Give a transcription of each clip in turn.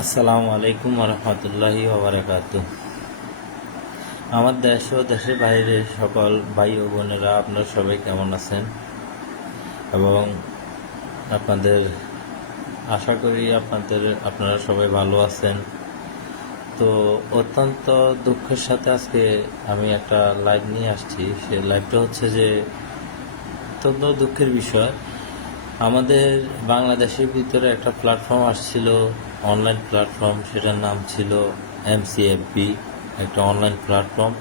আসসালামু আলাইকুম রহমতুল্লাহি ওবারাকাতুহ। আমার দেশ ও দেশের বাইরে সকল ভাই ও বোনেরা আপনারা সবাই কেমন আছেন এবং আপনাদের আশা করি আপনারা সবাই ভালো আছেন। তো অত্যন্ত দুঃখের সাথে আজকে আমি একটা লাইভ নিয়ে আসছি। সে লাইভটা হচ্ছে যে অত্যন্ত দুঃখের বিষয়। আমাদের বাংলাদেশের ভিতরে একটা প্ল্যাটফর্ম আসছিল, অনলাইন প্ল্যাটফর্ম, সেটার নাম ছিল এমসিএফবি, একটা অনলাইন প্ল্যাটফর্ম।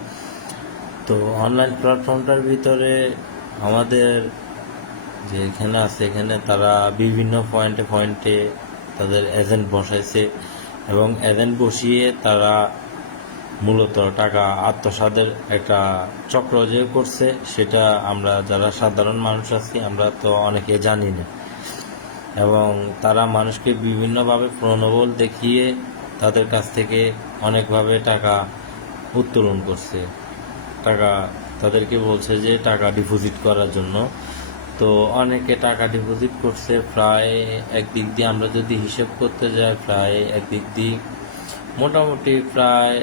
তো অনলাইন প্ল্যাটফর্মটার ভিতরে আমাদের যে এখানে আছে, এখানে তারা বিভিন্ন পয়েন্টে পয়েন্টে তাদের এজেন্ট বসাইছে এবং এজেন্ট বসিয়ে তারা মূলত টাকা আত্মসাতের একটা চক্র যে করছে, সেটা আমরা যারা সাধারণ মানুষ আছি আমরা তো অনেকে জানি না। এবং তারা মানুষকে বিভিন্নভাবে প্রলোভন দেখিয়ে তাদের কাছ থেকে অনেকভাবে টাকা উত্তোলন করছে। টাকা তাদেরকে বলছে যে টাকা ডিপোজিট করার জন্য। তো অনেকে টাকা ডিপোজিট করছে, প্রায় একদিক দিয়ে আমরা যদি হিসেব করতে যাই, প্রায় একদিক দিয়ে মোটামুটি প্রায়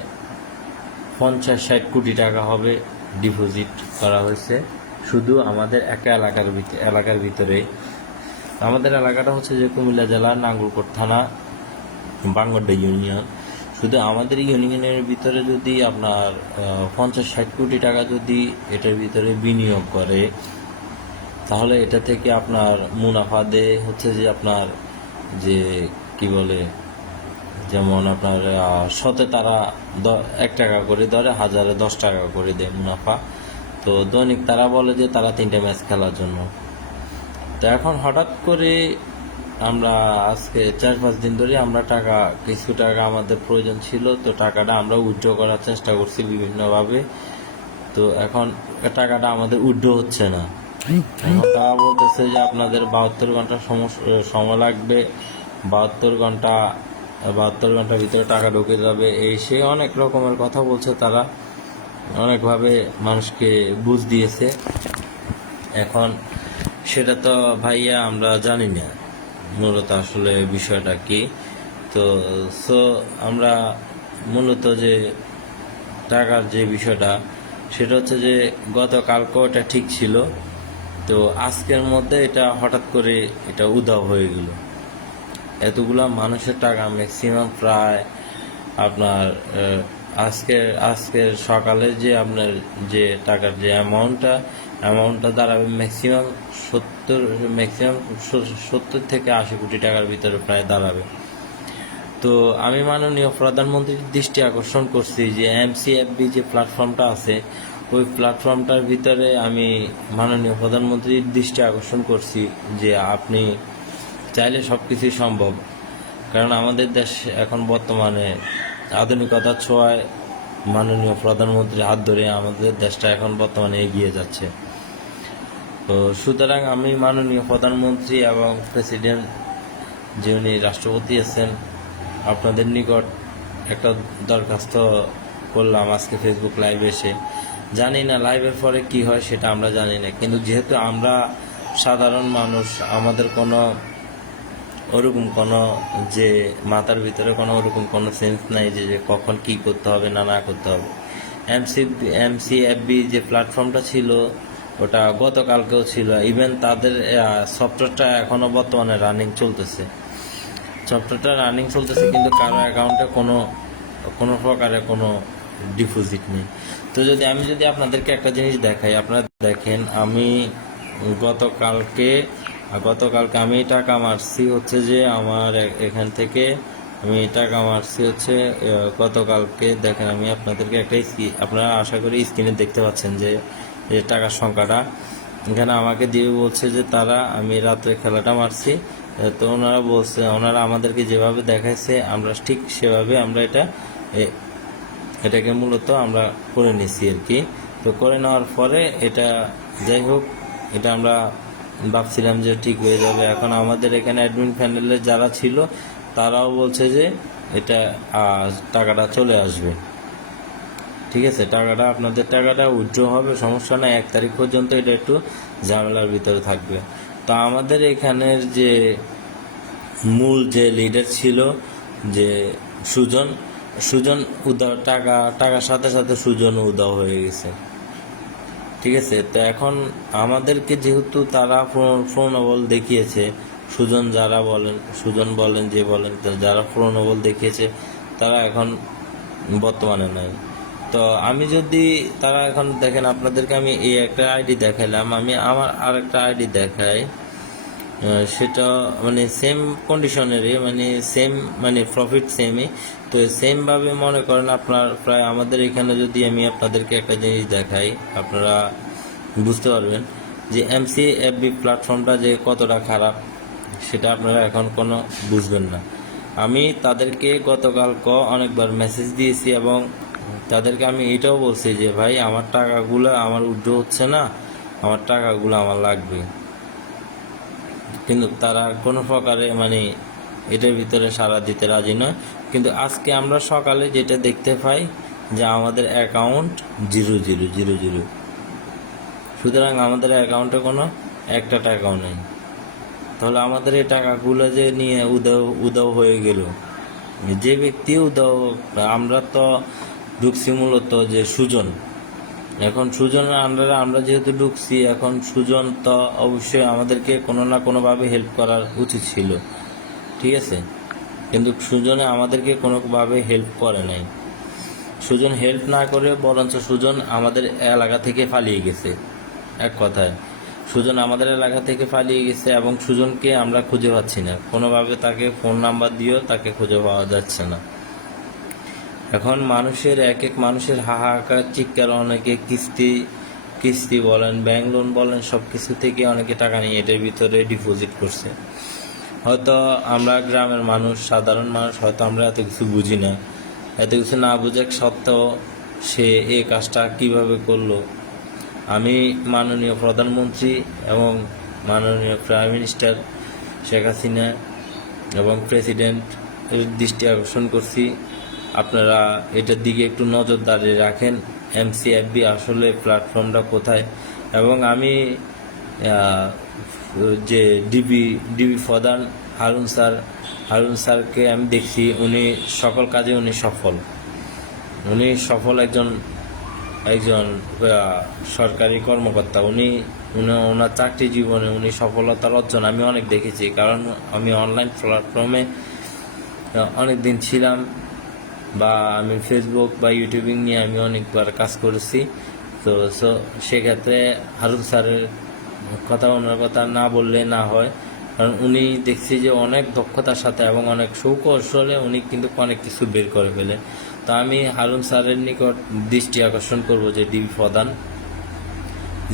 50-60 কোটি টাকা হবে ডিপোজিট করা হয়েছে শুধু আমাদের একটা এলাকার ভিতরে। আমাদের এলাকাটা হচ্ছে যে কুমিল্লা জেলার নাঙ্গলকোট থানা, বাঙ্গড্ডা ইউনিয়ন। শুধু আমাদের ইউনিয়নের ভিতরে যদি আপনার 50-60 কোটি টাকা যদি এটার ভিতরে বিনিয়োগ করে, তাহলে এটা থেকে আপনার মুনাফা দেয় হচ্ছে যে আপনার যে কি বলে, যেমন আপনার শতে তারা 1 টাকা করে ধরে, হাজারে 10 টাকা করে দেয় মুনাফা। তো দৈনিক তারা বলে যে তারা 3টে ম্যাচ খেলার জন্য। তো এখন হঠাৎ করে আমরা আজকে 4-5 দিন ধরে আমরা কিছু টাকা আমাদের প্রয়োজন ছিল, তো টাকাটা আমরা উইথড্র করার চেষ্টা করছি বিভিন্নভাবে। তো এখন টাকাটা আমাদের উইথড্র হচ্ছে না। এখন তারা বলতেছে যে আপনাদের 72 ঘন্টা সময় লাগবে, 72 ঘন্টার ভিতরে টাকা ঢুকে যাবে, এই সে অনেক রকমের কথা বলছে। তারা অনেকভাবে মানুষকে বুঝ দিয়েছে। এখন সেটা তো ভাইয়া আমরা জানি না মূলত আসলে বিষয়টা কি। তো আমরা মূলত যে টাকার যে বিষয়টা, সেটা হচ্ছে যে গতকালকেও এটা ঠিক ছিল, তো আজকের মধ্যে এটা হঠাৎ করে এটা উধাও হয়ে গেল। এতগুলা মানুষের টাকা ম্যাক্সিমাম প্রায় আপনার আজকের সকালে যে আপনার যে টাকার যে অ্যামাউন্টটা দাঁড়াবে ম্যাক্সিমাম 70 থেকে 80 কোটি টাকার ভিতরে প্রায় দাঁড়াবে। তো আমি মাননীয় প্রধানমন্ত্রীর দৃষ্টি আকর্ষণ করছি যে এমসিএফবি যে প্ল্যাটফর্মটা আছে, ওই প্ল্যাটফর্মটার ভিতরে আমি মাননীয় প্রধানমন্ত্রীর দৃষ্টি আকর্ষণ করছি যে আপনি চাইলে সব কিছুই সম্ভব। কারণ আমাদের দেশ এখন বর্তমানে আধুনিকতার ছোঁয়ায় মাননীয় প্রধানমন্ত্রীর হাত ধরে আমাদের দেশটা এখন বর্তমানে এগিয়ে যাচ্ছে। তো সুতরাং আমি মাননীয় প্রধানমন্ত্রী এবং প্রেসিডেন্ট, যে উনি রাষ্ট্রপতি আছেন, আপনাদের নিকট একটা দরখাস্ত করলাম আজকে ফেসবুক লাইভে এসে। জানি না লাইভের পরে কি হয় সেটা আমরা জানি না, কিন্তু যেহেতু আমরা সাধারণ মানুষ, আমাদের ওরকম কোনো যে মাথার ভিতরে ওরকম কোনো সেন্স নাই যে কখন কি করতে হবে না করতে হবে। এমসিএফবি যে প্ল্যাটফর্মটা ছিল ওটা গতকালকেও ছিল, ইভেন তাদের সফটওয়্যারটা এখনও বর্তমানে রানিং চলতেছে। কিন্তু কারো অ্যাকাউন্টে কোনো প্রকারে কোনো ডিপোজিট নেই। তো আমি যদি আপনাদেরকে একটা জিনিস দেখাই, আপনারা দেখেন, আমি গতকালকে আমি টাকা মারছি হচ্ছে যে আমার এখান থেকে আমি টাকা মারছি হচ্ছে গতকালকে। দেখেন, আমি আপনাদেরকে আপনারা আশা করি স্ক্রিনে দেখতে পাচ্ছেন যে টাকার সংখ্যাটা এখানে আমাকে দিয়ে বলছে যে আমি রাত্রে খেলাটা মারছি। তো ওনারা আমাদেরকে যেভাবে দেখাইছে আমরা ঠিক সেভাবে আমরা এটাকে মূলত আমরা করে নিছি আর কি। তো করে নেওয়ার পরে এটা যাই হোক, এটা আমরা ভাবছিলাম যে ঠিক হয়ে যাবে। এখন আমাদের এখানে অ্যাডমিন প্যানেলে যারা ছিল তারাও বলছে যে এটা টাকাটা চলে আসবে, ঠিক আছে, আপনাদের টাকাটা উইথড্র হবে, সমস্যা নাই। 1 তারিখ পর্যন্ত এটা একটু ঝামেলার ভিতরে থাকবে। তো আমাদের এখানের যে মূল যে লিডার ছিল যে সুজন সুজন উদাও টাকার সাথে সাথে সুজন উদাও হয়ে গেছে। ঠিক আছে, তো এখন আমাদেরকে যেহেতু তারা প্রণবল দেখিয়েছে, সুজন বলেন যে বলেন, যারা প্রণবল দেখিয়েছে তারা এখন বর্তমানে নাই। তো আমি যদি তারা এখন দেখেন, আপনাদেরকে আমি এই একটা আইডি দেখাইলাম, আমি আমার আরেকটা আইডি দেখাই, সেটা মানে সেম কন্ডিশনেরই, মানে সেম, মানে প্রফিট সেমই। তো সেমভাবে মনে করেন আপনার প্রায় আমাদের এখানে যদি আমি আপনাদেরকে একটা জিনিস দেখাই, আপনারা বুঝতে পারবেন যে এমসিএফবি প্ল্যাটফর্মটা যে কতটা খারাপ, সেটা আপনারা এখন কোনো বুঝবেন না। আমি তাদেরকে গতকালকে অনেকবার মেসেজ দিয়েছি এবং তাদেরকে আমি এটাও বলছি যে ভাই আমার টাকাগুলো আমার উইথড্র হচ্ছে না, আমার টাকাগুলো আমার লাগবে, কিন্তু তারা কোনো প্রকারে মানে এটার ভিতরে সাড়া দিতে রাজি নয়। কিন্তু আজকে আমরা সকালে যেটা দেখতে পাই যে আমাদের অ্যাকাউন্ট 0,000, সুতরাং আমাদের অ্যাকাউন্টে কোনো একটা টাকাও নেই। তাহলে আমাদের এই টাকাগুলো যে নিয়ে উদাও হয়ে গেল, যে ব্যক্তি উদাও, আমরা তো ঢুকছি মূলত যে সুজন, এখন সুজনের আন্ডারে আমরা যেহেতু ঢুকছি, এখন সুজন তো অবশ্যই আমাদেরকে কোনো না কোনোভাবে হেল্প করার উচিত ছিল, ঠিক আছে, কিন্তু সুজনে আমাদেরকে কোনোভাবে হেল্প করে নাই। সুজন হেল্প না করে বরঞ্চ সুজন আমাদের এলাকা থেকে পালিয়ে গেছে। এক কথায় সুজন আমাদের এলাকা থেকে পালিয়ে গেছে এবং সুজনকে আমরা খুঁজে পাচ্ছি না, কোনোভাবে তাকে ফোন নাম্বার দিয়েও তাকে খুঁজে পাওয়া যাচ্ছে না। এখন এক এক মানুষের হাহাকার চিৎকার, অনেকে কিস্তি বলেন, ব্যাংক লোন বলেন, সব কিছু থেকে অনেকে টাকা নিয়ে এটার ভিতরে ডিপোজিট করছে। হয়তো আমরা গ্রামের মানুষ, সাধারণ মানুষ, হয়তো আমরা এত কিছু বুঝি না, এত কিছু না বুঝে সত্ত্বেও সে এই কাজটা কিভাবে করলো, আমি মাননীয় প্রধানমন্ত্রী এবং মাননীয় প্রাইম মিনিস্টার শেখ হাসিনা এবং প্রেসিডেন্ট এর দৃষ্টি আকর্ষণ করছি, আপনারা এটার দিকে একটু নজরদারি রাখেন, এমসিএফবি আসলে প্ল্যাটফর্মটা কোথায়। এবং আমি যে ডিবি প্রধান হারুন স্যারকে আমি দেখছি, উনি সকল কাজে উনি সফল একজন সরকারি কর্মকর্তা। ওনার চাকরি জীবনে উনি সফলতার অর্জন আমি অনেক দেখেছি, কারণ আমি অনলাইন প্ল্যাটফর্মে অনেক দিন ছিলাম, বা আমি ফেসবুক বা ইউটিউবিং নিয়ে আমি অনেকবার কাজ করেছি। তো সেক্ষেত্রে হারুন স্যারের ওনার কথা না বললে না হয়, কারণ উনি দেখছি যে অনেক দক্ষতার সাথে এবং অনেক সুকৌশলে উনি কিন্তু অনেক কিছু বের করে ফেলে। তো আমি হারুন স্যারের নিকট দৃষ্টি আকর্ষণ করব যে ডিবি প্রধান,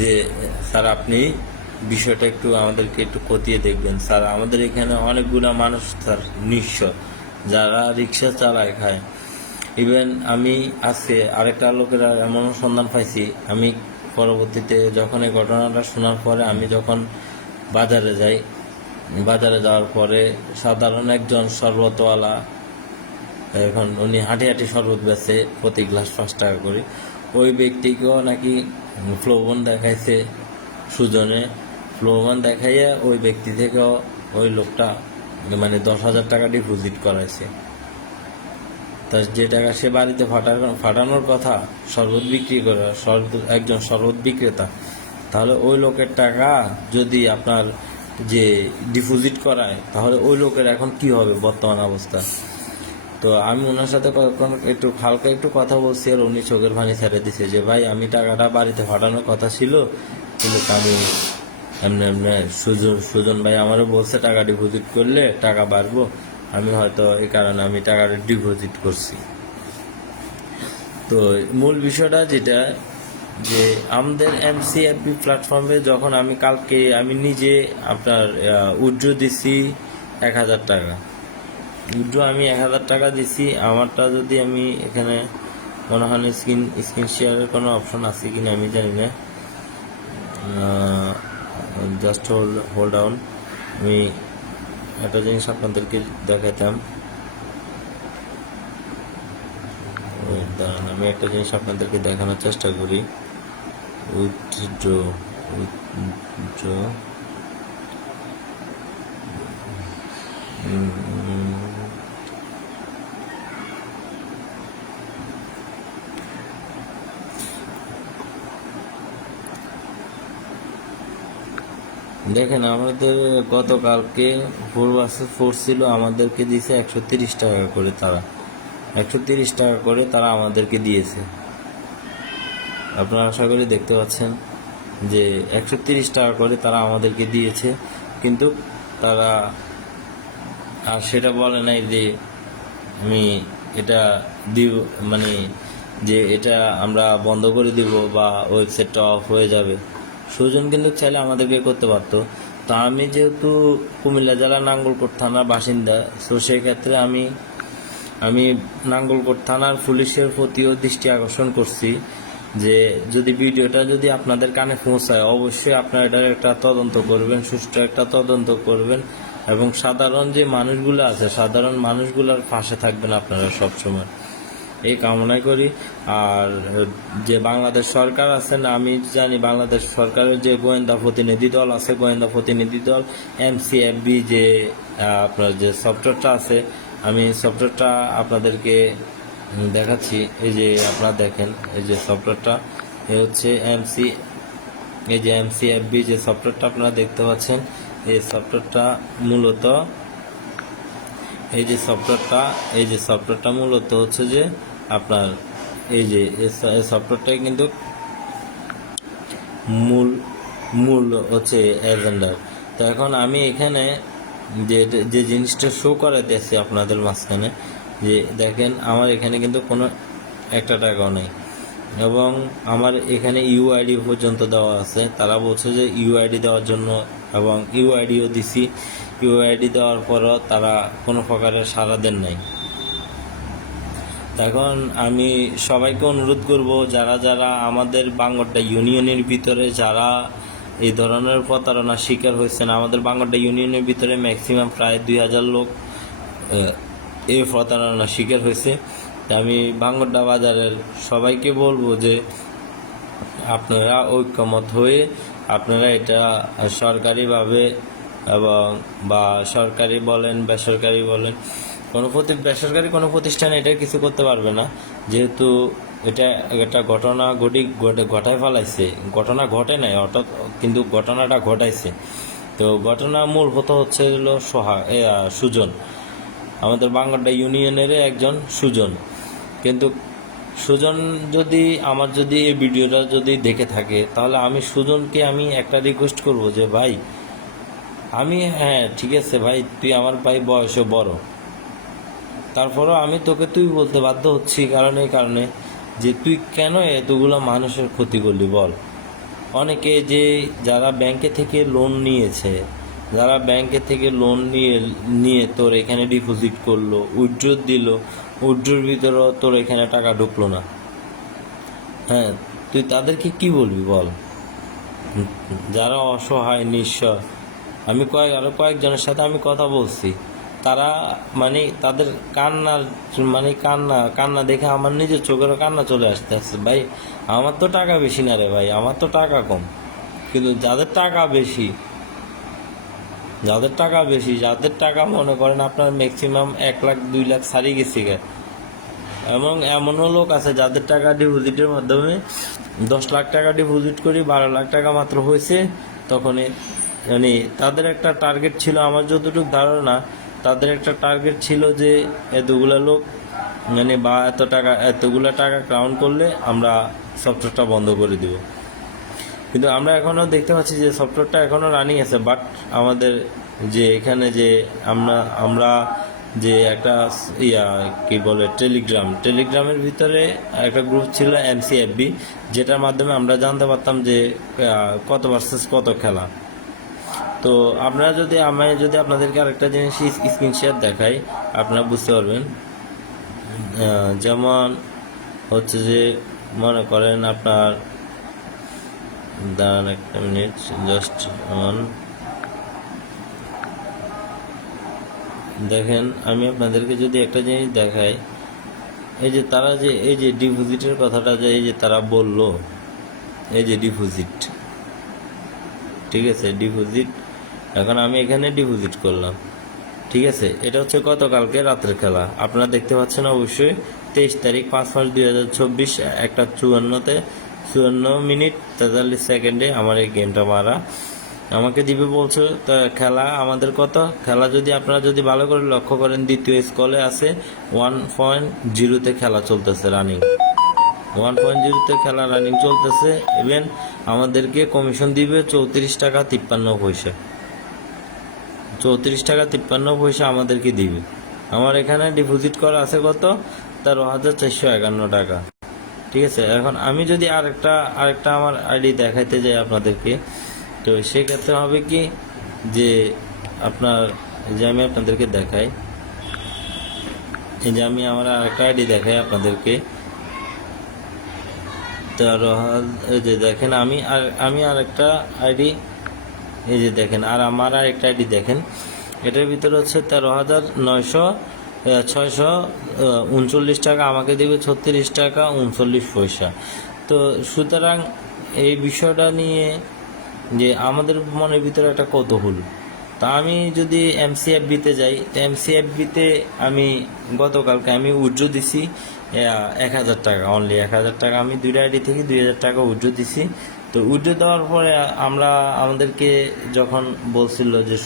যে স্যার আপনি বিষয়টা একটু আমাদেরকে একটু খতিয়ে দেখবেন। স্যার আমাদের এখানে অনেকগুলো মানুষ স্যার নিঃস্ব, যারা রিক্সা চালায় খায়। ইভেন আমি আজকে আরেকটা লোকের এমন সন্ধান পাইছি, আমি পরবর্তীতে যখন এই ঘটনাটা শোনার পরে আমি যখন বাজারে যাওয়ার পরে সাধারণ একজন শরবতওয়ালা, এখন উনি হাঁটি শরবত বেচে, প্রতি গ্লাস 5 টাকা করে, ওই ব্যক্তিকেও নাকি প্রলোভন দেখাইছে সুজনে, প্রলোভন দেখাইয়া ওই ব্যক্তি থেকেও ওই লোকটা মানে 10,000 টাকা ডিপোজিট করাইছে। তা যে টাকা সে বাড়িতে ফাটানোর কথা, শরবত বিক্রি করা, একজন শরবত বিক্রেতা, তাহলে ওই লোকের টাকা যদি আপনার যে ডিপোজিট করায়, তাহলে ওই লোকের এখন কি হবে বর্তমান অবস্থা। তো আমি ওনার সাথে একটু হালকা একটু কথা বলছি, আর উনি চোখের পানি ছেড়ে দিছে যে ভাই আমি টাকাটা বাড়িতে ফাটানোর কথা ছিল, কিন্তু আমি এমনি সুজন ভাই আমারও বলছে টাকা ডিপোজিট করলে টাকা বাড়বো, আমি হয়তো এই কারণে আমি টাকাটা ডিপোজিট করছি। তো মূল বিষয়টা যেটা, যে আমাদের এমসিএফবি প্ল্যাটফর্মে যখন কালকে আমি নিজে আপনার উইথড্র দিছি 1,000 টাকা, উইথড্র আমি 1,000 টাকা দিছি। আমারটা যদি আমি এখানে মনে হয় স্ক্রিন শেয়ারের কোনো অপশন আছে কিনা আমি জানি না, জাস্ট হোল্ড ডাউন, আমি একটা জিনিস আপনাদেরকে দেখাতাম, দাঁড়ান আমি একটা জিনিস আপনাদেরকে দেখানোর চেষ্টা করি। উইথড্র দেখেন আমাদের গতকালকে 4 vs 4 ছিল, আমাদেরকে দিয়েছে 130 টাকা করে। তারা 130 টাকা করে তারা আমাদেরকে দিয়েছে। আপনারা আশা করি দেখতে পাচ্ছেন যে 130 টাকা করে তারা আমাদেরকে দিয়েছে, কিন্তু তারা আর সেটা বলে নাই যে আমি এটা দিব, মানে যে এটা আমরা বন্ধ করে দিব বা ওয়েবসাইটটা অফ হয়ে যাবে। সুজন কিন্তু চাইলে আমাদেরকে করতে পারতো। তো আমি যেহেতু কুমিল্লা জেলা নাঙ্গলকোট থানার বাসিন্দা, তো সেক্ষেত্রে আমি নাঙ্গলকোট থানার পুলিশের প্রতিও দৃষ্টি আকর্ষণ করছি যে যদি ভিডিওটা যদি আপনাদের কানে পৌঁছায়, অবশ্যই আপনারা এটার একটা তদন্ত করবেন, সুষ্ঠু একটা তদন্ত করবেন এবং সাধারণ যে মানুষগুলো আছে, সাধারণ মানুষগুলোর পাশে থাকবেন আপনারা সবসময়, এই কামনা করি। আর যে বাংলাদেশ সরকার আছেন, আমি জানি বাংলাদেশ সরকারের যে গোয়েন্দা প্রতিনিধি দল আছে, গোয়েন্দা প্রতিনিধি দল MCFB যে আপনার যে সফটওয়্যারটা আছে, আমি সফটওয়্যারটা আপনাদেরকে দেখাচ্ছি। এই যে আপনারা দেখেন, এই যে সফটওয়্যারটা এ হচ্ছে এই যে MCFB যে সফটওয়্যারটা আপনারা দেখতে পাচ্ছেন, এই সফটওয়্যারটা মূলত এই যে সফটওয়্যারটা মূলত হচ্ছে যে আপনার এই যে এই সফটওয়্যারটাই কিন্তু মূল হচ্ছে এজেন্ডার। তো এখন আমি এখানে যে জিনিসটা শো করাইতেছি আপনাদের মাঝখানে, যে দেখেন আমার এখানে কিন্তু কোনো একটা টাকাও নেই এবং আমার এখানে UID পর্যন্ত দেওয়া আছে। তারা বলছে যে UID দেওয়ার জন্য, এবং UIDও দিছি। UID দেওয়ার পরও তারা কোনো প্রকারের সাড়া দেন নাই। এখন আমি সবাইকে অনুরোধ করব, যারা আমাদের বাঙ্গরডা ইউনিয়নের ভিতরে যারা এই ধরনের প্রতারণার শিকার হয়েছেন, আমাদের বাঙ্গরডা ইউনিয়নের ভিতরে ম্যাক্সিমাম প্রায় 2000 লোক এই প্রতারণার শিকার হয়েছে। আমি বাঙ্গরডা বাজারের সবাইকে বলবো যে আপনারা ঐক্যমত হয়ে আপনারা এটা সরকারিভাবে এবং বা সরকারি বলেন বেসরকারি বলেন, বেসরকারি কোনো প্রতিষ্ঠান এটা কিছু করতে পারবে না, যেহেতু এটা একটা ঘটনা ঘটায় ফেলাইছে। ঘটনা ঘটে নাই অর্থাৎ, কিন্তু ঘটনাটা ঘটাইছে। তো ঘটনা মূল হচ্ছে হলো সুজন, আমাদের বাঙ্গরডা ইউনিয়নের একজন সুজন। কিন্তু সুজন যদি এই ভিডিওটা যদি দেখে থাকে, তাহলে আমি সুজনকে আমি একটা রিকোয়েস্ট করব যে ভাই, হ্যাঁ ঠিক আছে ভাই, তুই আমার ভাই বয়সে বড়, তারপরও আমি তোকে তুই বলতে বাধ্য হচ্ছি, কারণ এই কারণে যে তুই কেন এতগুলো মানুষের ক্ষতি করলি বল। অনেকে যে যারা ব্যাংকে থেকে লোন নিয়েছে, যারা ব্যাংকে থেকে লোন নিয়ে তোর এখানে ডিপোজিট করলো, উইথড্র দিল, উইথড্রোর ভিতরেও তোর এখানে টাকা ঢুকলো না, হ্যাঁ তুই তাদেরকে কি বলবি বল। যারা অসহায় নিঃস্ব, আমি আরো কয়েকজনের সাথে আমি কথা বলছি, তারা মানে তাদের কান্না দেখে আমার নিজের চোখেরও কান্না চলে আসতেছে। ভাই আমার তো টাকা বেশি না রে ভাই, আমার তো টাকা কম, কিন্তু যাদের টাকা বেশি, যাদের টাকা মনে করেন আপনার ম্যাক্সিমাম 1 লাখ 2 লাখ ছাড়িয়ে গেছে গে, এবং এমনও লোক আছে যাদের টাকা ডিপোজিটের মাধ্যমে 10 লাখ টাকা ডিপোজিট করি 12 লাখ টাকা মাত্র হয়েছে। তখনই মানে তাদের একটা টার্গেট ছিল, আমার যতটুকু ধারণা তাদের একটা টার্গেট ছিল যে এতগুলা লোক মানে বা এতগুলা টাকা কাউন্ট করলে আমরা সফটওয়্যারটা বন্ধ করে দিব। কিন্তু আমরা এখনও দেখতে পাচ্ছি যে সফটওয়্যারটা এখনও রানিং আছে, বাট আমাদের যে এখানে যে আমরা যে একটা কি বলে টেলিগ্রামের ভিতরে একটা গ্রুপ ছিল MCFB, যেটার মাধ্যমে আমরা জানতে পারতাম যে কত ভার্সেস কত খেলা। তো আপনারা যদি আপনাদেরকে আরেকটা জিনিস স্ক্রিনশট দেখাই, আপনারা বুঝতে পারবেন। যেমন হচ্ছে যে মনে করেন আপনার দাঁড়ান একটা মিনিট, জাস্ট দেখেন আমি আপনাদেরকে যদি একটা জিনিস দেখাই, এই যে তারা যে এই যে ডিপোজিটের কথাটা যে এই যে তারা বলল, এই যে ডিপোজিট, ঠিক আছে ডিপোজিট, এখন আমি এখানে ডিপোজিট করলাম, ঠিক আছে, এটা হচ্ছে গতকালকে রাতের খেলা। আপনারা দেখতে পাচ্ছেন অবশ্যই 23 তারিখ 5 মার্চ 2024 1:54 54 মিনিট 43 সেকেন্ডে আমার এই গেমটা মারা। আমাকে দিবে বলছে। তা খেলা আমাদের কত, খেলা যদি আপনারা যদি ভালো করে লক্ষ্য করেন, দ্বিতীয় স্কলে আছে 1.0-তে খেলা চলতেছে, রানিং 1.0-তে খেলা রানিং চলতেছে। ইভেন আমাদেরকে কমিশন দিবে 34 টাকা 53 পয়সা, 34 টাকা 53 পয়সা আমাদেরকে দিবে। আমার এখানে ডিপোজিট করা আছে কত, 13,451 টাকা। ঠিক আছে, এখন আমি যদি আরেকটা আমার আইডি দেখাইতে যাই আপনাদেরকে, তো সেক্ষেত্রে হবে কি যে আপনার, যে আমি আপনাদেরকে দেখাই, এই যে আমি আমার আরেকটা আইডি দেখাই আপনাদেরকে, এই যে দেখেন আমি আরেকটা আইডি, এই যে দেখেন, আর আমার আরেকটা আইডি দেখেন, এটার ভিতরে হচ্ছে 13,639 টাকা, আমাকে দেবে 36 টাকা 39 পয়সা। তো সুতরাং এই বিষয়টা নিয়ে যে আমাদের মনের ভিতরে একটা কৌতূহল, তা আমি যদি এমসিএফবিতে যাই, তো এমসিএফবিতে আমি গতকালকে আমি উইথড্র দিছি 1,000 টাকা, অনলি 1,000 টাকা। আমি দুইটা আইডি থেকে 2,000 টাকা উইথড্র দিছি। তো উইথড্র দেওয়ার পরে আমাদেরকে যখন বলছিল যে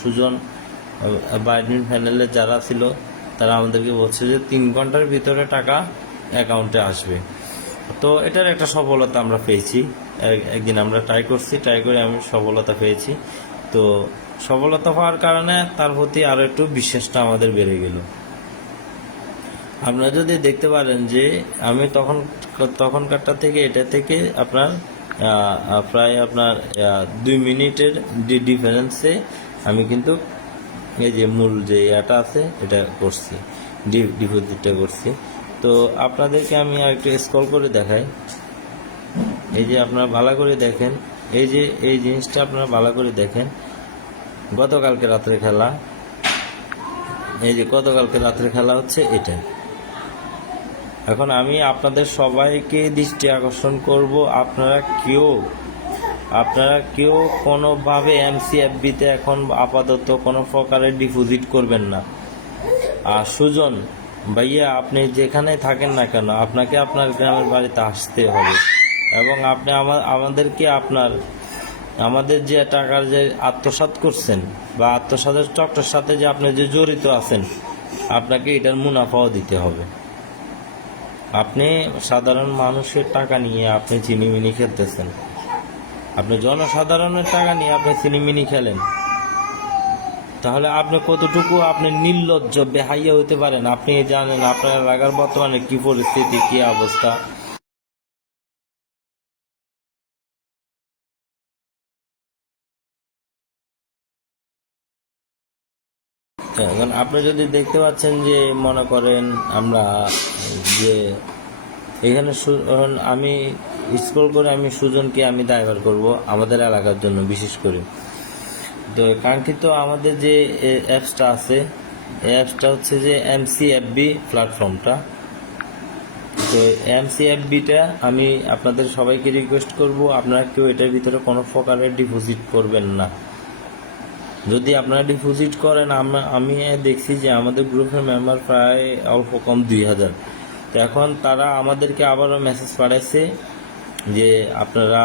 সুজন বা অ্যাডমিন প্যানেলে যারা ছিল, তারা আমাদেরকে বলছে যে 3 ঘন্টার ভিতরে টাকা অ্যাকাউন্টে আসবে। তো এটার একটা সফলতা আমরা পেয়েছি। একদিন আমরা ট্রাই করে আমি সফলতা পেয়েছি। তো সফলতা পাওয়ার কারণে তার প্রতি আরও একটু বিশ্বাসটা আমাদের বেড়ে গেল। আপনারা যদি দেখতে পারেন যে আমি তখনকারটা থেকে এটা থেকে আপনার প্রায় আপনার 2 মিনিটের ডিফারেন্সে আমি কিন্তু এই যে মূল যে এটা আছে এটা করছি, ডিপোজিটটা করছি। তো আপনাদেরকে আমি আরেকটু স্ক্রল করে দেখাই। এই যে আপনারা ভালো করে দেখেন, এই যে এই জিনিসটা আপনারা ভালো করে দেখেন, গতকালকে রাত্রে খেলা, এই যে গতকালকে রাত্রে খেলা হচ্ছে এটা। এখন আমি আপনাদের সবাইকে দৃষ্টি আকর্ষণ করব, আপনারা কেউ কোনোভাবে এমসিএফবিতে এখন আপাতত কোনো প্রকারের ডিপোজিট করবেন না। আর সুজন ভাইয়া, আপনি যেখানে থাকেন না কেন, আপনাকে আপনার গ্রামের বাড়িতে আসতে হবে, এবং আপনি আমাদেরকে আমাদের যে টাকার যে আত্মসাৎ করছেন বা আত্মসাতের চক্রের সাথে যে আপনি যে জড়িত আছেন, আপনাকে এটার মুনাফাও দিতে হবে। আপনি সাধারণ মানুষের টাকা নিয়ে আপনি চিনিমিনি খেলতেছেন, আপনি জনসাধারণের টাকা নিয়ে আপনি চিনিমিনি খেলেন, তাহলে আপনি কতটুকু আপনি নির্লজ্জ বেহাইয়া হতে পারেন? আপনি জানেন আপনার এলাকার বর্তমানে কি পরিস্থিতি, কি অবস্থা। এখন আপনি যদি দেখতে পাচ্ছেন যে মনে করেন আমরা যে এখানে আমি স্ক্রল করে আমি সুজনকে আমি ড্রাইভার করব আমাদের এলাকার জন্য বিশেষ করে। তো কাঙ্ক্ষিত আমাদের যে অ্যাপসটা আছে, এই অ্যাপসটা হচ্ছে যে এমসিএফবি প্ল্যাটফর্মটা। তো এমসিএফবিটা আমি আপনাদের সবাইকে রিকোয়েস্ট করব, আপনারা কেউ এটার ভিতরে কোনো প্রকারের ডিপোজিট করবেন না। যদি আপনারা ডিপোজিট করেন, আমি দেখছি যে আমাদের গ্রুপের মেম্বার প্রায় অল্প কম 2,000। তো এখন তারা আমাদেরকে আবারও মেসেজ পাঠাইছে যে আপনারা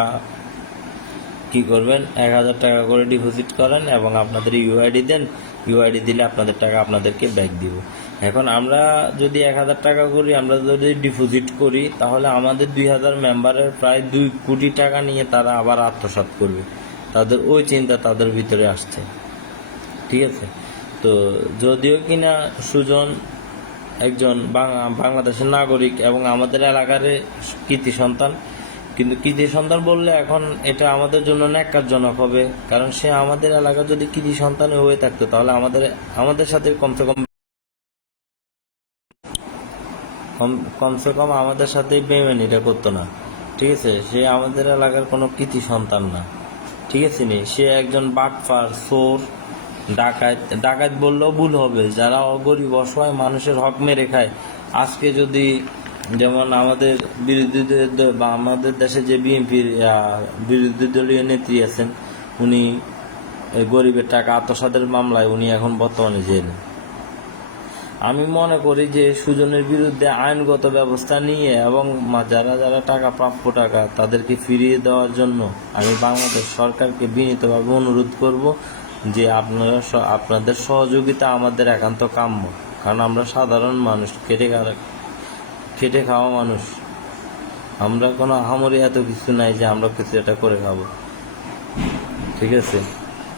কি করবেন, 1,000 টাকা করে ডিপোজিট করেন এবং আপনাদের ইউআইডি দেন, ইউআইডি দিলে আপনাদের টাকা আপনাদেরকে ব্যাক দিব। এখন আমরা যদি 1,000 টাকা করি, আমরা যদি ডিপোজিট করি, তাহলে আমাদের 2,000 মেম্বারের প্রায় 2 কোটি টাকা নিয়ে তারা আবার আত্মসাৎ করবে। তাদের ওই চিন্তা তাদের ভিতরে আসছে। ঠিক আছে, তো যদিও কিনা সুজন একজন বাংলাদেশের নাগরিক এবং আমাদের এলাকার কৃতি সন্তান, কিন্তু কৃতি সন্তান বললে এখন এটা আমাদের জন্য ন্যাক্কারজনক হবে, কারণ সে আমাদের এলাকার যদি কৃতি সন্তান হয়ে থাকতো, তাহলে আমাদের সাথে কমসে কম আমাদের সাথে বেইমানিটা করতো না। ঠিক আছে, সে আমাদের এলাকার কোনো কৃতি সন্তান না। ঠিক আছে নি, সে একজন বাটপার, চোর, ডাকাত বললেও ভুল হবে, যারা গরিব অসহায় মানুষের হক মেরে খায়। আজকে যদি যেমন আমাদের বিরোধী বা আমাদের দেশে যে বিএনপির বিরোধী দলীয় নেত্রী আছেন, উনি গরিবের টাকা আত্মসাতের মামলায় উনি এখন বর্তমানে জেলে। আমি মনে করি যে সুজনের বিরুদ্ধে আইনগত ব্যবস্থা নিয়ে এবং যারা যারা টাকা প্রাপ্য টাকা তাদেরকে ফিরিয়ে দেওয়ার জন্য আমি বাংলাদেশ সরকারকে বিনীতভাবে অনুরোধ করব যে আপনাদের সহযোগিতা আমাদের একান্ত কাম্য। কারণ আমরা সাধারণ মানুষ, খেটে খাওয়া মানুষ, আমরা কোনো আহামরি এত কিছু নাই যে আমরা কিছু এটা করে খাবো। ঠিক আছে,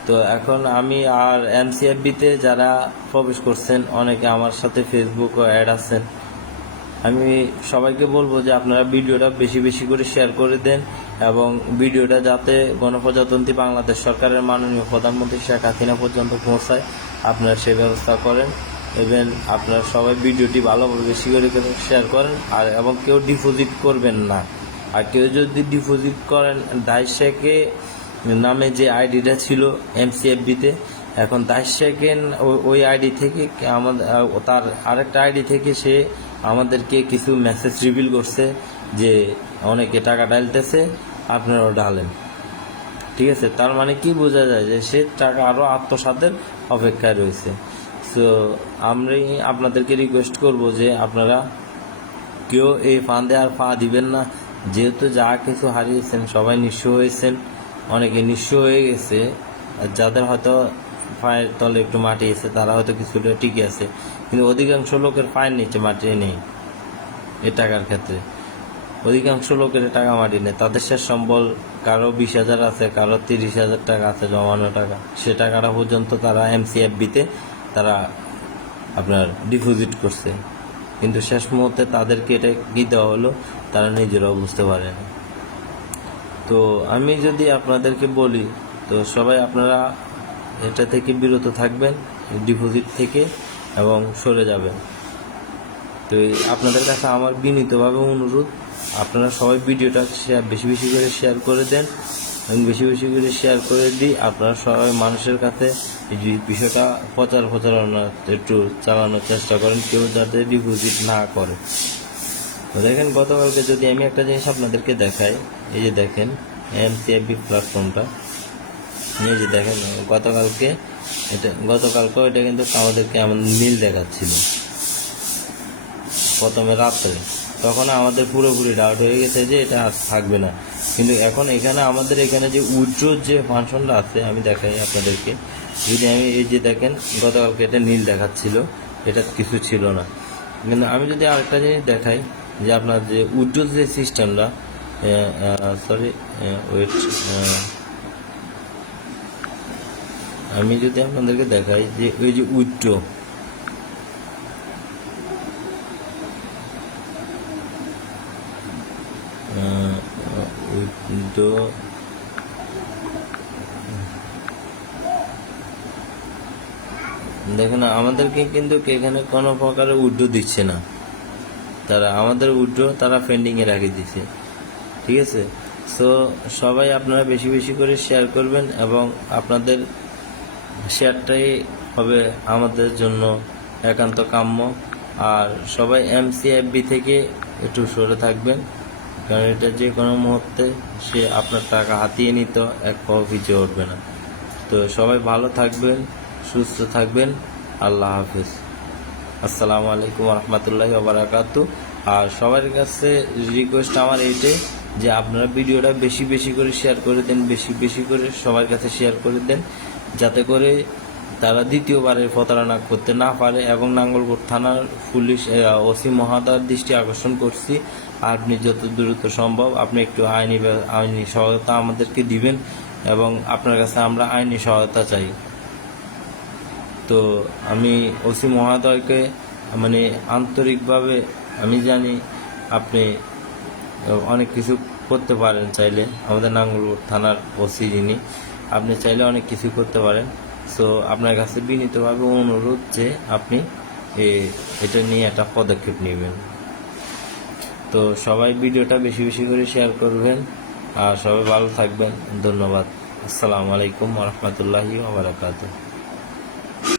তো এখন আমি আর এমসিএফবিতে যারা প্রবেশ করছেন, অনেকে আমার সাথে ফেসবুকও অ্যাড আছেন, আমি সবাইকে বলবো যে আপনারা ভিডিওটা বেশি বেশি করে শেয়ার করে দেন এবং ভিডিওটা যাতে গণপ্রজাতন্ত্রী বাংলাদেশ সরকারের মাননীয় প্রধানমন্ত্রী শেখ হাসিনা পর্যন্ত পৌঁছায় আপনারা সেই ব্যবস্থা করেন। এবং আপনারা সবাই ভিডিওটি ভালোভাবে বেশি করে শেয়ার করেন আর এবং কেউ ডিপোজিট করবেন না। আর কেউ যদি ডিপোজিট করেন, দাইশ শেখে নামে যে আইডিটা ছিল এমসিএফবিতে, এখন দাইশ শেখের ওই আইডি থেকে আমাদের তার আরেকটা আইডি থেকে সে আমাদেরকে কিছু মেসেজ রিভিল করছে যে অনেকে টাকা ঢালতেছে, আপনারাও ঢালেন। ঠিক আছে, তার মানে কি বোঝা যায় যে সে টাকা আরও আত্মসাতের অপেক্ষায় রয়েছে। সো আমি আপনাদেরকে রিকোয়েস্ট করব যে আপনারা কেউ এই ফাঁদে আর পা দিবেন না। যেহেতু যা কিছু হারিয়েছেন, সবাই নিঃস্ব হয়েছেন, অনেকে নিঃস্ব হয়ে গেছে, যাদের হয়তো পায়ের তলে একটু মাটি আছে তারা হয়তো কিছুটা টিকে আছে, কিন্তু অধিকাংশ লোকের পায়ের নিচে মাটি নেই। এ টাকার ক্ষেত্রে অধিকাংশ লোকের টাকা মাটি নেই, তাদের শেষ সম্বল কারো 20,000 আছে, কারো 30,000 টাকা আছে জমানো টাকা, সে টাকাটা পর্যন্ত তারা এমসিএফবিতে তারা আপনার ডিপোজিট করছে, কিন্তু শেষ মুহূর্তে তাদেরকে এটা কি দেওয়া হলো তারা নিজেরাও বুঝতে পারে না। তো আমি যদি আপনাদেরকে বলি, তো সবাই আপনারা এটা থেকে বিরত থাকবেন, ডিপোজিট থেকে, এবং সরে যাবেন। তো আপনাদের কাছে আমার বিনীতভাবে অনুরোধ, আপনারা সবাই ভিডিওটা বেশি বেশি করে শেয়ার করে দেন এবং বেশি বেশি করে শেয়ার করে দিই। আপনারা সবাই মানুষের কাছে এই বিষয়টা প্রচারণা একটু চালানোর চেষ্টা করেন, কেউ যাতে ডিপোজিট না করে। তো দেখেন, গতকালকে যদি আমি একটা জিনিস আপনাদেরকে দেখাই, এই যে দেখেন এমসিএফবি প্ল্যাটফর্মটা, এই যে দেখেন গতকালকেও এটা কিন্তু আমাদেরকে এমন নীল দেখাচ্ছিল প্রথমে রাত্রে, তখন আমাদের পুরোপুরি ডাউট হয়ে গেছে যে এটা আর থাকবে না। কিন্তু এখন আমাদের এখানে যে উজ্জ্বল যে ফাংশনটা আছে, আমি দেখাই আপনাদেরকে। যদি আমি এই যে দেখেন গতকালকে এটা নীল দেখাচ্ছিল, এটা কিছু ছিল না। কিন্তু আমি যদি আরেকটা জিনিস দেখাই, যে আপনার যে উজ্জ্বল যে সিস্টেমটা, আমি যদি আপনাদেরকে দেখাই যে ওই যে উজ্জ্বল, দেখুন আমাদেরকে কিন্তু এখানে কোনো প্রকারের উইথড্র দিচ্ছে না, তারা আমাদের উইথড্র তারা পেন্ডিংয়ে রাখিয়ে দিচ্ছে। ঠিক আছে, সো সবাই আপনারা বেশি বেশি করে শেয়ার করবেন এবং আপনাদের শেয়ারটাই হবে আমাদের জন্য একান্ত কাম্য। আর সবাই এমসিএফবি থেকে একটু সরে থাকবেন, কারণ এটা যে কোনো মুহূর্তে সে আপনার টাকা হাতিয়ে নিত, এক পাও পিছিয়ে উঠবে না। তো সবাই ভালো থাকবেন, সুস্থ থাকবেন, আল্লাহ হাফিজ, আসসালামু আলাইকুম রহমতুল্লাহি ওয়া বারাকাতুহু। আর সবার কাছে রিকোয়েস্ট আমার এইটাই যে আপনারা ভিডিওটা বেশি বেশি করে শেয়ার করে দেন, বেশি বেশি করে সবার কাছে শেয়ার করে দেন, যাতে করে তারা দ্বিতীয়বারের প্রতারণা করতে না পারে। এবং নাঙ্গলকোট থানার পুলিশ ওসি মহোদয়ের দৃষ্টি আকর্ষণ করছি, আপনি যত দ্রুত সম্ভব আপনি একটু আইনি সহায়তা আমাদেরকে দিবেন এবং আপনার কাছে আমরা আইনি সহায়তা চাই। তো আমি ওসি মহোদয়কে মানে আন্তরিকভাবে, আমি জানি আপনি অনেক কিছু করতে পারেন চাইলে, আমাদের নাঙ্গলকোট থানার ওসি যিনি, আপনি চাইলে অনেক কিছু করতে পারেন। সো আপনার কাছে বিনীতভাবে অনুরোধ যে আপনি এটা নিয়ে একটা পদক্ষেপ নেবেন। তো সবাই ভিডিওটা বেশি বেশি করে শেয়ার করবেন আর সবাই ভালো থাকবেন। ধন্যবাদ, আসসালামু আলাইকুম ওয়া রাহমাতুল্লাহি ওয়া বারাকাতুহু।